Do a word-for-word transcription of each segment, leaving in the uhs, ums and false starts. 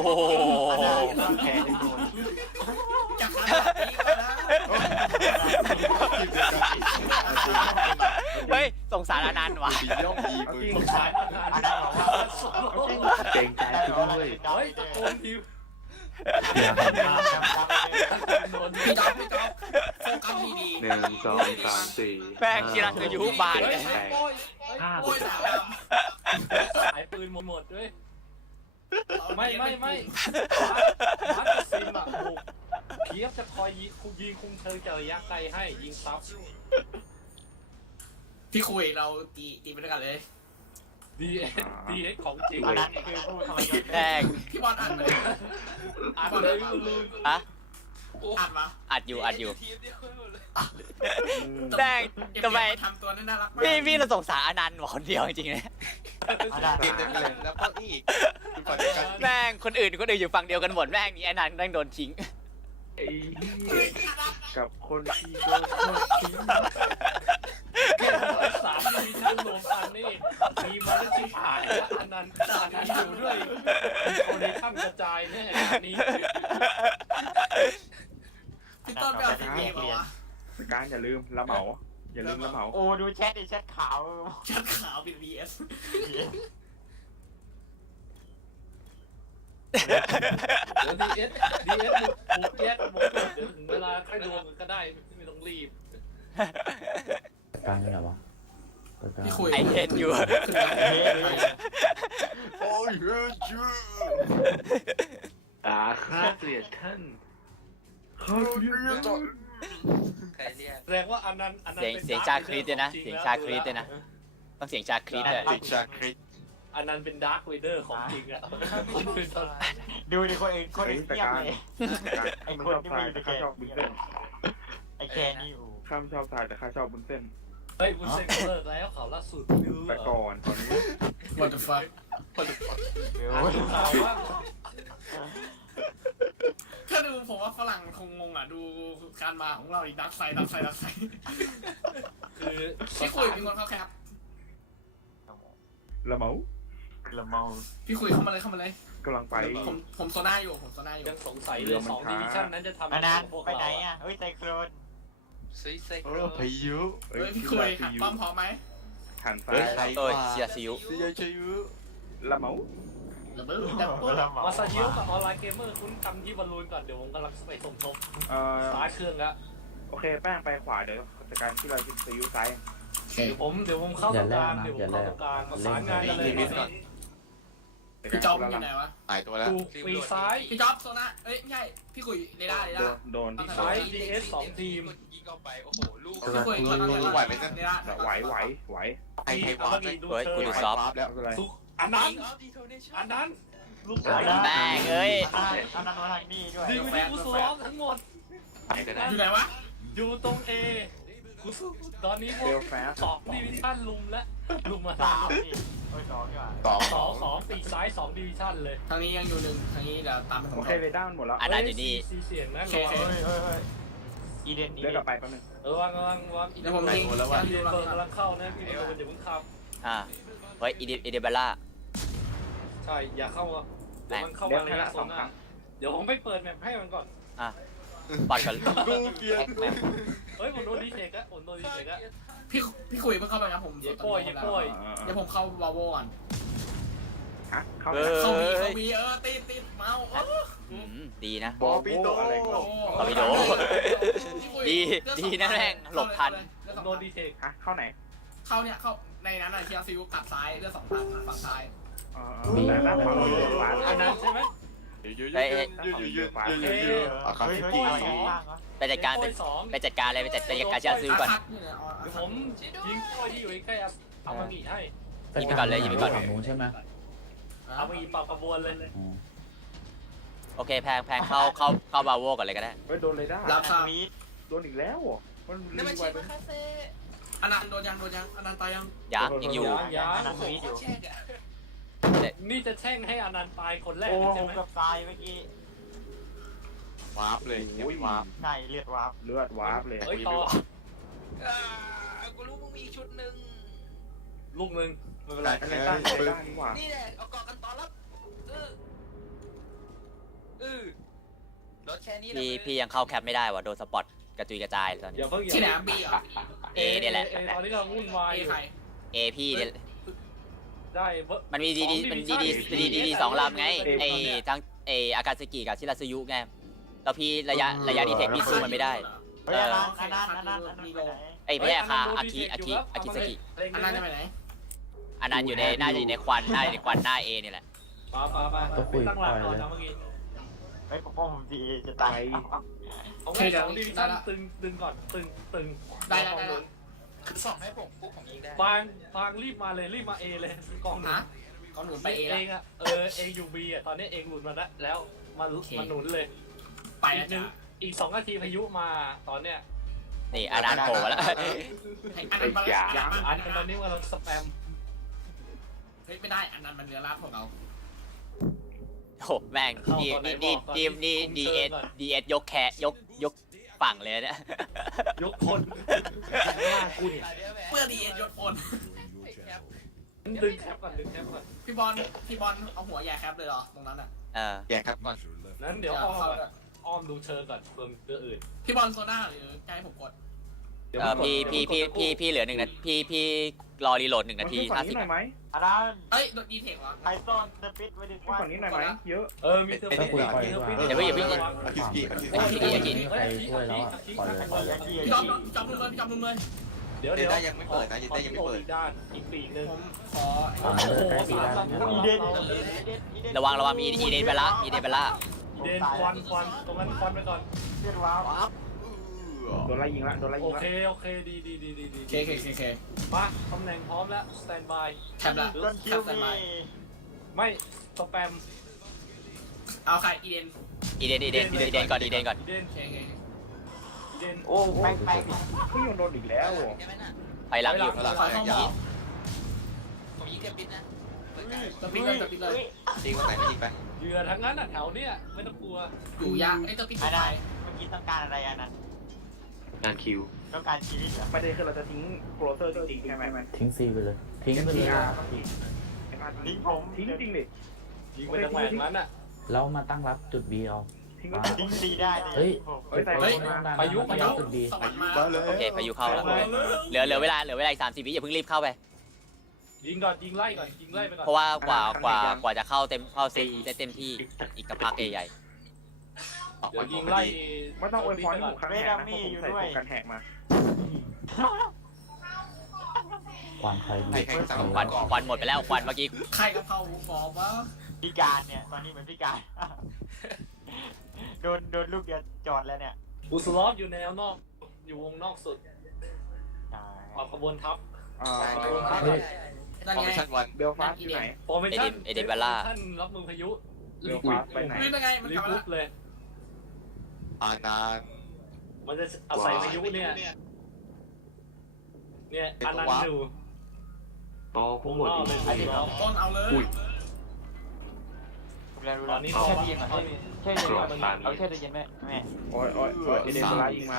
โหแพ้โดนจากขนาดนี้ก็นะเฮ้ยสงสารอนันต์ว่ะปีย่อมดีมือสงสารอันนั้นบอกว่าเกรงใจกูด้วยเฮ้ยตะโกนทีมพี่จ๊อบพี่จ๊อบโฟกัสดีๆหนึ่งสองสามสี่แม่งกีฬาคือยูบานเฮ้เลย ยโอ้ยห้าโอ้ยสามสายปืนหมดหมดด้วยไม่ไม่ไม่มาร์คซิมอ่ะบุกเคียบจะคอยยิงคุมยิงคุมเชิงจากระยะไกลให้ยิงซับพี่คุยเราตีตีไปด้วยกันเลยดีเอสดีเอสของจริงอันนั้นคือผู้ทรยศแม่งพี่บอลอ่านมาเลยอ่านเลยลืมอะอ่านมาอัดอยู่อัดอยู่ทีมเดียวกันหมดเลยแม่งทำไมทำตัวน่ารักมากพี่พี่เราสงสารอนันต์ว่ะคนเดียวจริงๆเลยอันนั้นทีมเดียวกันแล้วก็อีกคือฝั่งเดียวกันแม่งคนอื่นคนอื่นอยู่ฝั่งเดียวกันหมดแม่งนี่อนันต์นั่งโดนทิ้งไอ้กับคนที่โดนทิ้งสามดิวิชั่นรวมกันนี่มีมาแล้วชิบหายอันนั้นอันนั้นอยู่ด้วยโคเนชั่นกระจายแน่นี้พี่ต้นไปเอาทีวีมาวะการอย่าลืมละเหมาอย่าลืมละเหมาโอ้ดูแชทดิแชทขาวชัดขาวเป็น วี เอสเดี๋ยวดีเอสดีเอสบุกแยกหมดเดี๋ยวถึงเวลาค่อยรวมกันก็ได้ไม่ต้องรีบการยังไงวะพี่คุยไอเห็นอยู่โอ้ยเฮ้ยชื่ออ่าข้าเกลียดท่านข้าเกลียดท่านใครเรียกแสดงว่าอันนั้นอันนั้นเสียงเสียงชาคริสเลยนะเสียงชาคริสเลยนะต้องเสียงชาคริสเลยติดชาคริสอันนั้นเป็นดาร์คเวเดอร์ของจริงอะดูดิคนอื่นคนอื่นแต่เทียบการเลยไอ้คนชอบทรายแต่ข้าชอบบุญเส้นไอ้แกนี่อยู่ข้ามชอบทรายแต่ข้าชอบบุญเส้นเฮ้ยบุญเซ็กเลิกแล้วข่าวล่าสุดดูแต่ก่อนตอนนี้ What the fuck ข่าวว่าถ้าดูผมว่าฝรั่งคงงงอ่ะดูการมาของเราอีกดักไซดักไซดักไซคือพี่คุยมีคนเข้าแคปละเหมาละเมาพี่คุยเข้ามาเลยเข้ามาเลยกำลังไปผมผมโซน่าอยู่ผมโซน่าอยู่ยังสงสัยเลยสองดิวิชั่นนั้นจะทำอันนั้นพวกไปเราไหนอ่ะเฮ้ยไซโครนซีเซ็กพายุเฮ้ยพี่คุยหักป้อมพร้อมไหมหันซ้าเฮ้ยยใครโอ้ยเชียร์ซิวซีเยชยุละเหมาระเบิดดับเบิ้ลละเมามาซาชิโอกับออนไลน์เกมเมอร์คุ้นคำที่บอลลูนก่อนเดี๋ยวผมกำลังไปสมทบเอ่อสายเครื่องละโอเคแป้งไปขวาเดี๋ยวจัดการที่เราจะยูซ้ายเดี๋ยวผมเดี๋ยวผมเข้าตรงกลางเดี๋ยวผมเข้าตรงกลางประสานงานกันเลยพี่จ๊อบอยู่ไหนวะหายตัวแล้วดูปีซ้ายพี่จ๊อบโซน่าเอ้ยไม่ใช่พี่คุยเรดาร์เรโดดาน ร์โดนที่ซ้าย ดี เอส สองทีมยิงเข้าไปโอ้โหลูกพี่คุยก่อนลูกไหวไหมเนี่ยเรดาร์ไหวไหวไหวไอ้ไทยวาร์ปเฮ้ยกูดูซอฟต์แล้วไม่เป็นไรสุอันนั้นอันนั้นลูกไหลแม่งเอ้ยอันนั้นมาทางนี้ด้วยดีวิดีกูสวอปทั้งหมดอยู่ไหนวะอยู่ตรงเอกูสู้ตอนนี้พวเร็กวแฟสสองดิวิชั่นลุมและลุมมาสามนี่โอ้ยสองดีกว่าต่อสองสองปีกซ้ายสองดิวิชั่นเลยทางนี้ยังอยู่หนึ่งทางนี้เดี๋ยวตามไปผมโอเคเรด้ามันหมดแล้วอันนั้นอยู่นี่สีเสียงนะโอเคระวังเฮ้ยเฮ้ยเฮ้ยอีเดนอีเดี๋เดยวน กลับไปแป๊บนึงเออวางวางวางเดี๋ยวผมยิงแล้ววาว่ะงพี่ดูเบิร์วางกำลังเข้านะพี่เบิร์กอย่าเพิ่งขับอ่าเฮ้ยอีเดอีเดเบล่าใช่อย่าเข้าอ่ะเดี๋ยวมันเข้าเดี๋ยมาว ในให้ละโซสองนครั้งเดี๋ยวผมไปเปิดแมปให้มันก่อนอ่ะปัดก่อนกูเกียร์เฮ้ยผมโดนดีเทคอะผมโดนดีเทคอะพี่พี่คุยเพิ่งเข้าไปนะผมเย้โป้ยเย้โป้ยเดี๋ยวผมเข้าวาโวก่อนฮะเข้าเอไปอเข้าวีเข้าวีเออตีตีเมาเอออืมดีนะบอปีโตอะไรโอ้คอมบิโด ดีดีนะแม่งหลบทันผมโดนดีเทคฮะเข้าไหนเข้าเนี่ยเข้าในนั้นอะเคียร์ซิวกัดซ้ายเลือดสองทางฝั่งซ้ายเออแต่หน้าขวาเราอยู่ขวาอันนั้นใช่ไหมเยอะๆเยอะๆเยอะๆเยอะๆเยอะๆเยอะๆอ่ะครับเฮ้ยพี่เฮ้ยกีอะไรบ้างวะไปจัดการไปโป้ยสองไปจัดการเลยไปจัดไปจัดการเชียร์ซิวก่อนอาคัดนี่เนี่ยอ๋อเดี๋ยวผมยิงโป้ยที่อยู่ใกล้ๆเอามางีให้ยิงไปก่อนเลยยิงไปก่อนฝั่งนู้นใช่ไหมเอามางีเป่ากระบวนเลยอ๋อโอเคแพงแพงเข้าเข้าเข้าบาโวก่อนเลยก็ได้เฮ้ยโดนเลยได้รับทราบมีดโดนอีกแล้วมันรีไวไปอนันต์โดนยังโดนยังอนันต์ตายยังยังยังอยู่ยาอันนั้นมีดอยู่นี่จะแช่งให้อนันต์ตายคนแรกโอ้ใช่ไหมเกือบตายเมื่อกี้วาร์ปเลยยังไม่วาร์ปใช่เลือดวาร์ปเลือดวาร์ปเลยเฮ้ยต่อกูรู้มึงมีอีกชุดหนึ่งลูกหนึ่งไม่เป็นไรอะไรตั้งอะไรตั้งดีกว่านี่แหละเอาเกาะกันต่อแล้วแค่นี้พี่พี่ยังเข้าแคปไม่ได้ว่ะโดนสปอตกระจุยกระจายเลยตอนนี้อย่าเพิ่งที่ไหนบีเหรอเอเนี่ยแหละเอตอนนี้เราวุ่นวายเออยู่ใครเอพี่เนี่ยได้เบิร์มันมีดีดีมันดีดีดีดีดีสองลำไงไอทั้งไออากาศสกิกับชิราซึยุไงแล้วพี่ระยะระยะดีเทคพี่สู้มันไม่ได้เฮ้ยอันนั้นอันนั้นอันนั้นอันนั้นไปไหนไอไม่ใช่อาคาอากิอากิอากิสกิอันนั้นจะไปไหนอันนั้นอยู่ในน่าจะอยู่ในควันน่าจะในควันหน้าเอนี่แหละปาปาปาตั้งหลักก่อนนะเมื่อกี้เฮ้ยป้องผมทีจะตายเอาไว้สองดิวิชั่นตึงตึงก่อนตึงตึงได้ได้ได้คือสอบให้ผมปุ๊บผมยิงได้ฟางฟางรีบมาเลยรีบมาเอเลยกองฮะก่อนหนุนไปเอเอแล้วงอ่ะเออเองยูบีอ่ะตอนนี้เองหลุดมาแล้วแล้วมามาหนุนเลยไปอีแล้กวหนึ่จ้ะงอีกสองนาทีพายุมาตอนเนี้ยนี่อันนั้นโผล่มาแล้วอันนั้นมาแล้วอันตอนนี้กำลังสแปมเฮ้ยไม่ได้อันนั้นมันเรือลากของเราโอ้แม่งนี่นี่นี่นี่นี่ดีเอสดีเอสยกแคยกยกฝั่งเลยเนี่ยยกคนหน้ากูเนี่ยเพื่อดีเอ็นยศพลดึงแคปก่อนดึงแคปก่อนพี่บอลพี่บอลเอาหัวใหญ่แคปเลยเหรอตรงนั้นอ่ะเออแย่ครับก่อนนั้นเดี๋ยวอ้อมก่อนอ้อมดูเชิงก่อนเพิ่มเพื่ออื่นพี่บอลโซน่าหรือใกล้ผมกดเดี๋ยวเออพี่พี่พี่พี่พี่เหลือหนึ่งนาทีพี่พี่รอรีโหลดหนึ่งนาทีฝั่ห้าง สินี้บหน่อยไหมอันนั้นเอ้ยโดนดีเทควะไทซอนเดอะฟิตไว้ดีกว่าฝั่งนี้หน่อยไหมเยอะเออมีเทอร์ฟิตมีเทอร์ฟิตอย่าเพิ่งอย่าเพิ่งอาคิสกิอาคิสอาคิสกิอาคิสเฮ้ยช่วยแล้วอ่ะปล่อยเลยไอ้ยากี้พี่จอมจอมลุงเลยพี่จอมลุงเลยเดี๋ยวเดเดี๋ยวต้ายังไม่เปิดนะเดต้ายังไม่เปิดอีกด้านอีกปีกหนึ่งผมขอโอ้โหสามลำอีเดนระวังระวังมีอีเดนไปละมีเดนไปละเดนควันควันตรงนั้นควันไปก่อนเรียกว้าวโดนไล่ยิงละโดนไล่โอยิงละเคโอเคดีดีดีดีดีเคเคเคเคมาตำแหน่งพร้อมแล้วสแตนบายแคปละต้นแคคิปวใส่ไม้มีไม่สแปมเอาใครอีเดนอีเดนอีเดนอีเดนก่อนอีเดนก่อนเดนเคเคเดนโอ้แป้งแป้งพี่ยังโดนอีกแล้วไปหลังอยู่ขอข้อมูลผมยิงเทียบปิดนะเปิดไกลจะปิดเลยจะปิดเลยจริงว่าไหนไม่จริงไปเหยื่อทั้งนั้นอ่ะแถวเนี้ยไม่ต้องกลัวอยู่ยากไอ้จะปิดไม่ไปได้เมื่อกี้ต้องการอะไรอันนั้นการคิวต้องการชีวิตเหรอประเด็นคือเราจะทิ้งโกลเซอร์จริงๆใช่ไหมทิ้งซีไปเลย ทิ้งไปเลยทิ้งผมทิ้งจริงดิยิงไปทางแหวนนั้นอ่ะแล้วมาตั้งรับจุด B เอาทิ้งก็ทิ้งดีได้ดิเฮ้ยผมเฮ้ยใส่เฮ้ยพายุพายุจุด B สวรรค์มามาเลยโอเคพายุเข้าแล้วเหลือเหลือเวลาเหลือเวลาอีกสามสิบวิอย่าเพิ่งรีบเข้าไปยิงก่อนยิงไล่ก่อนยิงไล่ไปก่อนเพราะว่ากว่ากว่ากว่าจะเข้าเต็มเข้าเซตได้เต็มที่อีกสักพักใหญ่เดี๋ยวยิงไล่ไม่ต้องอวยพรให้ผมครั้งแหกนะผมใส่ผมกันแหกมาควันใครให้ให้สั่งๆควันควันหมดไปแล้วควันเมื่อกี้ใครกะเพราหมูกรอบวะพิการเนี่ยตอนนี้เหมือนพิการ โดนโดนลูกเดียวจอดแล้วเนี่ยอุสลอฟอยู่แนวนอกอยู่วงนอกสุดออกขบวนทัพอ่านั่นคอมไงมิชชั่นวันเบลฟาสที่ไหนฟอร์เมชั่นท่านรับมือพายุเบลฟาสไปไหนนี่เป็นไงมันรีกลับบุมาฟเลยอานานมันจะอาศัยพายุเนี่ยเนี่ยอันนั้นอยู่ต่อพวกหมดนอกเลยอุสลอฟต้นเอาเลยแล้วรู้ตแล้อวนนี้แช่ตู้เย็นก่อนแช่ตู้เย็นก่อนเอาแช่ตู้เย็นไหมแม่โอ้ยโอ้ยโอ้ยเอเดนสไลด์ยิงมา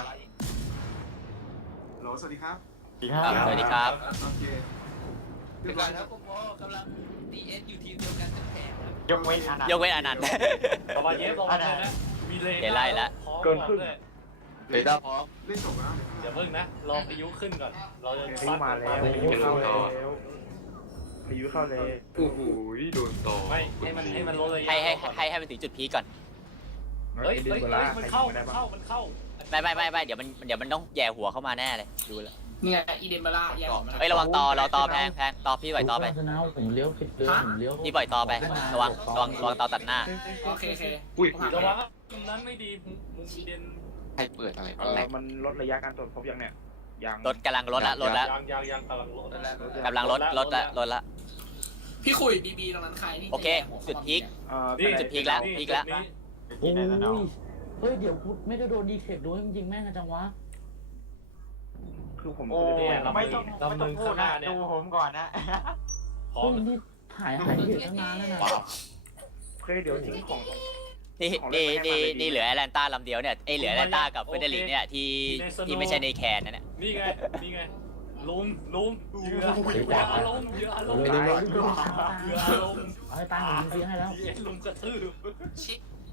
โหลสวัสดีครับดีคครัรับบสวัสดีครับโอเคเรียบร้อยแล้วผมกำลังดีเอสอยู่ทีมเดียวกันแท้ๆยกเว้นอันนั้นยกเว้นอนันต์ต่อมาเย็บลงเลยนะมีเลเดี๋ยวไล่ละเกินครึ่งเดต้าพร้อมเล่นจบแล้วเดี๋ยวเพิ่งนะรอพายุขึ้นก่อนเราจะพายุมาแล้วพายุเข้าแล้วพายุเข้าเลยโอ้โหโดนต่อไม่ให้มันให้มันลดระยะให้ให้ให้ให้มันถึงจุดพีคก่อนเฮ้ยเอเดนเฮ้ยโบเฮ้ล่ายมันใครเข้ายิงมัได้นบ้างเข้ามันเข้าไม่ไม่ไม่ไม่เดี๋ยวมันเดี๋ยวมันต้องแย่หัวเข้ามาแน่เลยดูแล้วนี่ไงอีเดนเบล่าแย่ออกมาเอ้ยระวังตอเราตอแพงแพงตอพี่ปล่อยตอไปชนะผมเลี้ยวผิดเลยผมเลี้ยวพี่ปล่อยตอไประวังระวังระวังตอตัดหน้าโอเคโอเคอุ้ยระวังมุมนั้นไม่ดีมุมมุมเด่นให้เปิดอะไรเออมันลดระยะการตรวจพบยังเนี่ยยังรถกำลังลดละลดละยางยางยางกำลังลดกำลังลดลดละลดละพี่คุยบีบีตรงนั้นใครนี่โอเคจุดพีคเอ่อนี่จุดพีคแล้วพีคแล้วโอ้ยเฮ้ย เดี๋ยวกูไม่ได้โดนดีเทคด้วยจริงๆแม่งจังวะคือผมโอ้คือไม่ต้องไม่ต้องพูดนะดูผมก่อนนะพร้อเฮ้มยนี่หายหายดีเทคตั้งนานแล้วนะโอเคเดี๋ยวทิ้งของนี่นี่นี่นี่เหลือแอตแลนต้าลำเดียวเนี่ยไอยเหลือแอตแลนต้ากับเฟเดริกเนี่ยที่ที่ไม่ใช่ในแคนนั่นแหละนี่ไงนี่ไงลุมลุมเหยื่อเหยื่ออารมณ์เหยื่ออารมณ์เร็วเหยื่ออารมณ์เอาให้ตายผมยิงซีให้แล้วเย็นลุมกระทืบต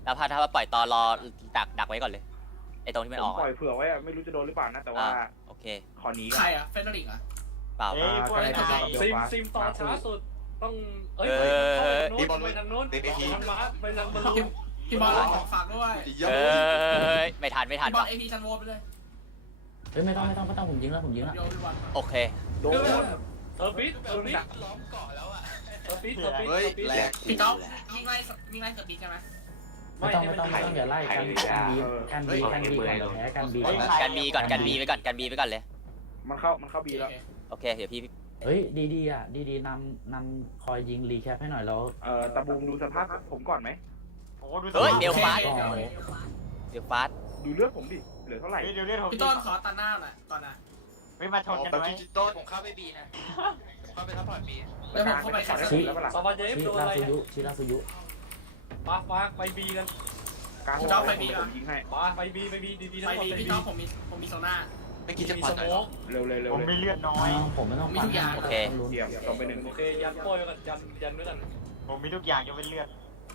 แล้วพาถ้าว่าปล่อยตอรอดักดักไว้ก่อนเลยไอ้ตรงที่มันผอมอกปล่อยเผื่อไว้อะไม่รู้จะโดนหรือเปล่านะแต่ว่าอ่าโอเคขอหนีใคกัรนอ่ะเฟนเดริกอ่ะเปล่าเอ้ยพวกอะไรไอ้จะไททำยกับซิมฟ้าซิมต่อช้าสุดต้องเอ้ยเออไปทางโน้นไปทางโน้นไปทางมาร์ไปทางบอลลูนพี่บอลของฝากด้วยเออไม่ทันไม่ทันพี่บอลว่ะเอพีทันโวไปเลยเฮ้ยไม่ต้องไม่ต้องไม่ต้องผมยิงแล้วผมยิงแล้วโยพี่บอลโอเคโดนเทอร์ปิสเทอร์ปิสล้อมเกาะแล้วอ่ะเทอร์ปิสเทอร์ปิสเฮ้ยเทอร์ปิสแหลกพี่ก๊อฟวิ่งไล่วิ่งไล่เกิดบิ๊กใช่ไหมไม่ต้องไม่ต้องไม่ต้องอย่าไล่กันกันบีกันบีกันบีก่อนเดี๋ยวแพ้กันบีก่อนกันบีก่อนกันบีไว้ก่อนกันบีไว้ก่อนเลยมันเข้ามันเข้าบีแล้วโอเคเดี๋ยวพี่เฮ้ยดีดีอ่ะดีดีนำนำคอยยิงรีแคปให้หน่อยแล้วเอ่อตะบูมดูสภาพผมก่อนไหมโอ้ดูเฮ้ยเบลฟาสก่อนเดี๋ยวฟาสดูเลือดผมดิเหลือเท่าไหร่เดี๋ยวเรียกผมพี่ต้นขอตันหน้าหน่อยก่อนนะไม่มาชนกันไหมดิจิตอลผมเข้าไปบีนะผมเข้าไปซัพพอร์ตบีเดี๋ยวผมเข้าไปแคสแล้วซี่แล้วเปล่าซาบาเจฟชิโดนราอะไรสุยุชิราสุยุมามาไปบีกันการผมยิงให้มาไปบีไปบีดีดีไปทั้งหมดบีไปพี่บีก๊อฟผมมีผมมีโซน่าไม่คิดจะมีปัสดหน่อยโมเหรอกเร็วเร็วเร็วผมมีเลือดน้อยผมไม่ต้องฟังโอเคเยี่ยมตรงไปหนึ่งโอเคยันโป้ยกันยันยันด้วยกันผมมีทุกอย่างยกเว้นเลือด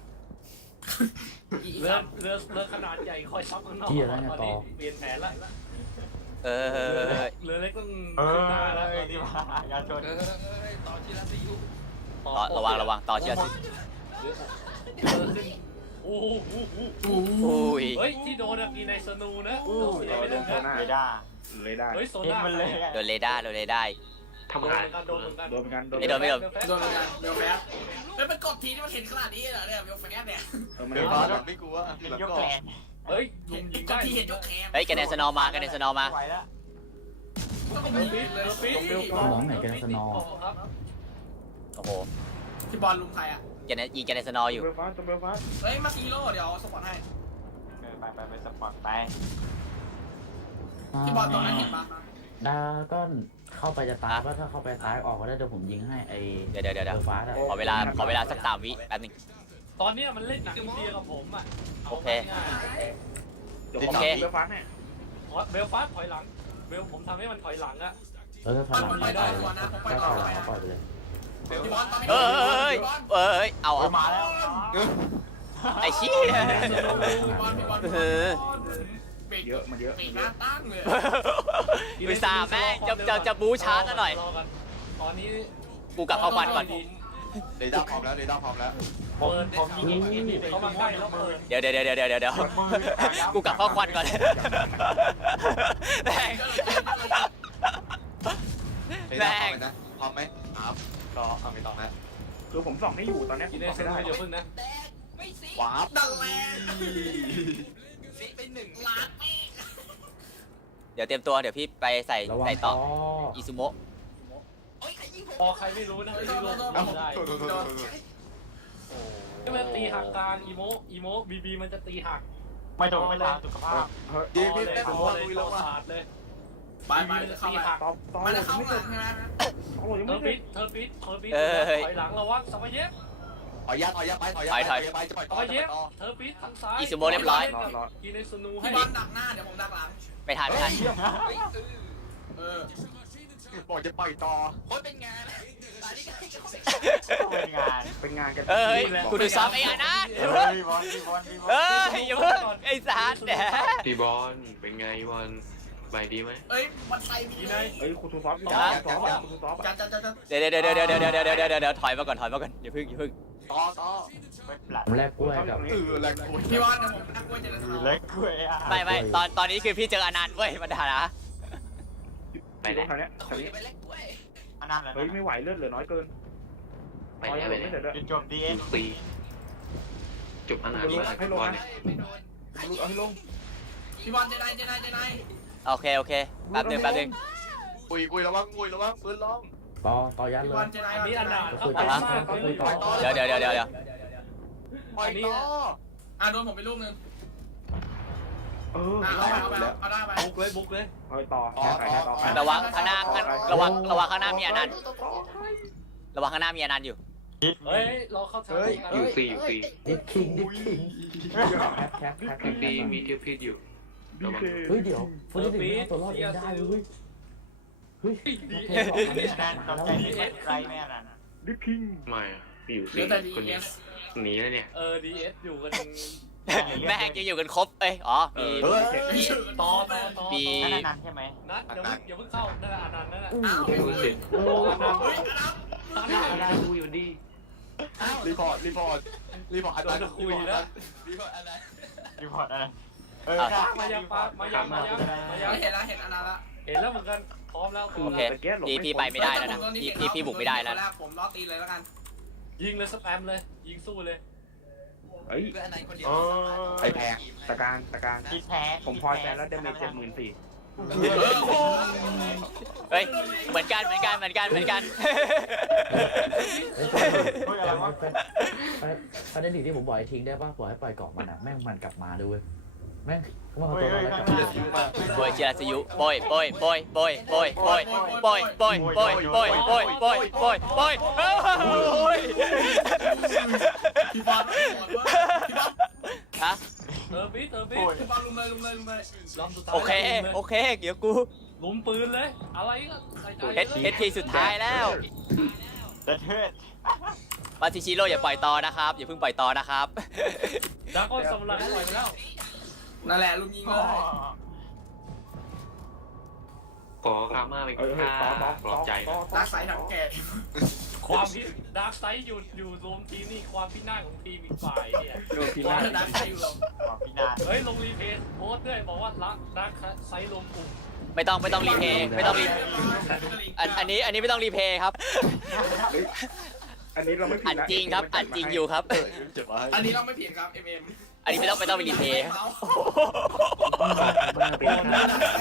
อีกเรือสามเรือเรือขนาดใหญ่คอยซับข้างนอกตอนนี้เปลี่ยนแผนละเออเรือเล็กต้องเออขึ้นหน้าแล้วตอนที่นี้มาอย่าชนเออต่อที่รัสยูระวังระวังต่อเชียร์โอ้โหอุ้ยเฮ้ยที่โดนมีในสนูนะโดนโซน่าเรดาร์เลยได้เฮ้ยโซเห็นน่ามันเลยโดนเรดาร์โดนเรดาร์ทำงานโดนเหมือนกันโดนกันโดนไม่โดนไม่โดนโดนเหมือนกันเบลแฟสเฮ้ยมันกดทีนี่มันเห็นขนาดนี้เหรอเนี่ยเบลแฟสเนี่ยเออมันเดี๋ยวเห็นฟ้าไม่กลัวเป็นแล้วยกก็แขนเฮ้ยเห็ลุนงยิงกดได้ทีเห็นยกแคมเฮ้ยกันเนสนอมากันเนสนอมาไหวแล้วต้องเอมีอเลปียเออปีน้องไหนกันสนอครับโอ้โหที่บอลลุมใครอ่ะกันเนยิงกันเนสนออยู่เบลฟ้าตัวเบลฟ้าเฮ้ยมาซีโร่เดี๋ยวสปอร์ตให้ไปไปไปสปอร์ตไปที่บอลตรงนั้นเห็นปะดาก็เข้าไปจะตายก็ถ้าเข้าไปตายออกก็ได้เดี๋ยวผมยิงให้ไอ้เดี๋ยวเดี๋ยวเดี๋ยวเดี๋ยวฟ้าอะขอเวลาขอเวลาสักสามวิแป๊บนึงตอนนี้มันเล่นหนังอินเดียกับผมอ่ะโอเคเดี๋ยวผมเบลฟ้าเนี่ยเบลฟาสถอยหลังเบลผมทำให้มันถอยหลังอะเออถอยหลังไปได้ก็ปล่อยปล่อยไปเลยที่บอลตอนนี้เอ้ยเอ้ยเอาโอ้เอายมาแล้วไอ้ชี้บอลบอลเออเบรกเยอะมันเยอะเบรกหน้าตั้งเลยอุตส่าห์แม่งจะจะจะบูช้าซะหน่อยตอนนี้กูกลับเข้าควันก่อนเรดาร์พร้อมแล้วเรดาร์พร้อมแล้วผมผมยิงยิยิงงยิยิงงเขามาใกล้แล้วเปิดเดี๋ยวเดี๋ยวเดี๋ยวเดี๋ยวเดี๋ยวเดี๋ยวกูกลับเข้าควันก่อนแม่งเรดาร์พร้อมไหมนะพร้อมไหมครับรอเอาไม่ต้องนะคือผมส่องให้อยู่ตอนนี้กินส่ได้องเส้ไม่นได้เดียวพึ่งนะแดงไม่สิว้าบดังแรงสิไปหนึ่งล้านแม่งเดี๋ยวเตรียมตัวเดี๋ยวพี่ไปใส่ระวังใส่ต่ต่อออิซุโมะโอ้ยใครยิงผมพอใครไม่รู้นะไม่รู้ได้โทษโทษโทษโทษก็มันตีหักกลางอีโมอีโมบีบีมันจะตีหักไม่โดนไม่ตามสุขภาพเฮ้ยดีพี่แม่ต่ผอมเลยว่าคุยต่แล้อวว่าศาสตร์เลยไปไปจะเข้าไปตอบตอบมันเลจะยเข้าไม่หลัเสร็จงใช่ไหมตอบเลยยังเธไม่อเสร็ปิจดเธอปิดเธอปิดถอยหลังระวังสมัยเย็บถอยยาถอยยาไปถอยยาไปไปจะปล่อยสต่อมัยจะปเย็ล่อบ ยต่อเธอปิดทางซ้ายอิซุโมะเรียบร้อยกินในสนูให้ที่บอลดักหน้าเดี๋ยวผมดักหลังไม่ทันไม่ทันเฮ้ยเออเออบอกจะปล่อยต่อโค้ชเป็นงานตอนนี้ก็ให้เขาเป็นงานเป็นงานกันเอ้ยกูดูซ้อมไอ้อันนั้นเฮ้ยบอลบอลบอลเอ้ยอย่าเพิ่งไอ้สารแหนพี่บอลเป็นไงวันสบายดีไหมเอ้ยวันไทยมีกินเลในยเอ้ยคุณทูซอฟอยู่ซอฟคุณทูซอฟจัดจัดจัดจัดเดี๋ยวเดี๋ยวเดี๋ยวเดี๋ยวเดี๋ยวเดี๋ยวเดี๋ยวเดี๋ยวเดี๋ยวถอยมาก่อนถอยมาก่อนอย่าเพิ่งอย่าเพิ่งต่อต่อไม่ปลัดผมแลกกล้วยกับเออแรงคุยพี่บอลเดี๋ยวผมนักกล้วยจะเดินคือทางเล็กกล้วยอ่ะไม่ไม่ตอนตอนนี้คือพี่เจออนันต์เว้ยมันด่านะไปเลยคราวนี้คคุราวย นี้ไปเล็กด้วยอันนั้นแหละเฮ้ยไม่ไหวเลือดเหลือน้อยเกินไปต่อยแล้วไปไม่แล้วเสร็จด้วยจุดจบดีเอ็นฟรีจบอนาคตแล้วบอลเนี่ยเอาให้ลงพี่บอลเจไนเจไนเจไนโอเคโอเคแป๊บนึงแป๊บนึงคุยคุยระวังคุยระวังปืนล้อมต่อต่อยัดพี่เลบอย ลเจไนอันนี้อันดาก็เข้าคุยไปต่อมากก็คุยต่อเดี๋ยวเดี๋ยวเดี๋ยวเดี๋ยวเดี๋ยวปล่อยต่ออ่ะโดนผมไปลูกนึงเอออ่ะเอาไปเอาไปเอาได้ไปบุกเลยบุกเลยเฮ้ยต่อแค่ไหนต่อระวังข้างหน้าข้างระวังระวังข้างหน้ามีอนันต์ระวังข้างหน้ามีอนันต์อยู่เฮ้ยเราเข้าทางกันอยู่ฟรีอยู่ฟรีดิฟคิงดิฟคิงแคปแคปแคปอยู่ฟรีมีเทียบพิษอยู่ดีเคเฮ้ยเดี๋ยวฟูดิถึงตัวรอดเองได้เว้ยเฮ้ยดีเอนั่นตกใจที่ไรแม่นั่นดิคิงไม่อะอยู่เหฟลืรีอแต่ดีคนเอนี้สหนีแล้วเนี่ยเออดีเอสอยู่กันแม่งจะอยู่กันครบเอ้ยอ๋อมีเออมีต่อต่อต่อมีนั่นนั่นใช่ไหมนัดอย่าเพิ่งอย่าเพิ่งเข้านั่นแหละอันนั้นนั่นแหละอ้าวดูสิโอ้อันนั้นเฮ้ยอดัมอะไรดูอยู่ดีอ้าวรีพอร์ตรีพอร์ตรีพอร์ตอาจารย์จะคุยแล้วรีพอร์ตอะไรรีพอร์ตอะไรเออมายังปามายังมายังมายังเห็นแล้วเห็นอดัมละเห็นแล้วเหมือนกันพร้อมแล้วโอเคพี่พี่ไปไม่ได้แล้วนะพี่พี่พี่บุกไม่ได้แล้วนะผมล้อตีเลยแล้วกันยิงเลยสแปมเลยยิงสู้เลยเฮ้ยเพื่อนอะไรคนเดียวอ๋อไอแพงตะการตะการคิดแพ้ผมพอใจแล้วเดเมจเจ็ดหมื่นสี่เฮ้ยเหมือนกันเหมือนกันเหมือนกันเหมือนกันเฮ้ยอะไรวะประเด็นที่ผมบอกให้ทิ้งได้ป่ะบอกให้ปล่อยกล่องมันอ่ะแม่งมันกลับมาด้วยแม่งเขามาเฮ้เอายตัวเฮ้ยเรากลับข้างหมาน้าโบยเจราสยุโบยโบยโบยโบยโบยโบยโบยโบยโบยโบยโบยโบยโบยโบยโบยโอ้ยพี่บอลพี่บอลฮะเออบีเออบีพี่บอลลุมเลยลุมเลยลุมเลยลำสุดท้ายโอเคโอเคเดี๋ยวกูลุมปืนเลยอะไรก็ใส่ใจเฮดเฮดทีสุดท้ายแล้วเด็ดเทิดปาติชิโร่อย่าปล่อยต่อนะครับอย่าเพิ่งปล่อยต่อนะครับดาก้อนสำลักปล่อยไปแล้วนั่นแหละลุมยิงเลยขอคาม่าเป็นเอ้ยเฮ้ยค่าต่อต่อปลอบใจต่อนะตาใสถังแก่ความพิดาร์กไซด์อยู่อยู่รวมทีมนี่ความพินาศของทีมอีกฝ่ายเนี่ยโดนพิบอนาลศดักใส่อยู่หรอบอกพี่นาฏเฮ้ยลงรีเพย์โพสต์ด้วยบอกว่ารักดาร์กไซด์รวมกลุ่มไม่ต้องไม่ต้องรีเพย์ไม่ต้องรีอันอันนี้อันนี้ไม่ต้องรีเพย์ครับอันนี้เราไม่ผิดอันนะจริงครับอันจริงอยู่ครับอันนี้เราไม่ผิดครับเอ็มเอ็มอันนี้ไม่ต้องไม่ต้องไปรีเพย์มาเป็นค่า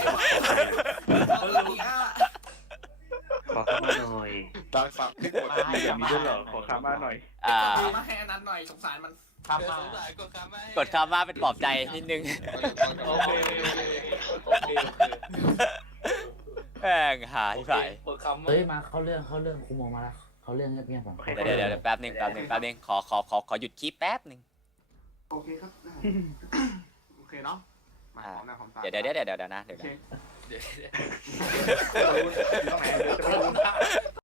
ขอคาม่าหน่อยดังสั่งขึ้นหมดมาให้มีด้วยเหรอขอคาม่าหน่อยอ่ามาให้อันนั้นหน่อยสงสารมันทำมากดคำว่าเป็นปลอบใจนิดนึงโอเคโอเคโอเคแม่งหายไปเปิดคำเฮ้ยมาเข้าเรื่องเข้าเรื่องคุโมมาแล้วเขาเรื่องเงียบๆก่อนเดี๋ยวเดี๋ยวเดี๋ยวแป๊บนึงแป๊บนึงแป๊บนึงขอขอขอขอหยุดคลิปแป๊บนึงโอเคครับโอเคเนาะมาพร้อมนะพร้อมตาเดี๋ยวเดี๋ยวเดี๋ยวเดี๋ยวนะเดี๋ยวนะอยู่ตรงไหนเดี๋ยวจะไปดู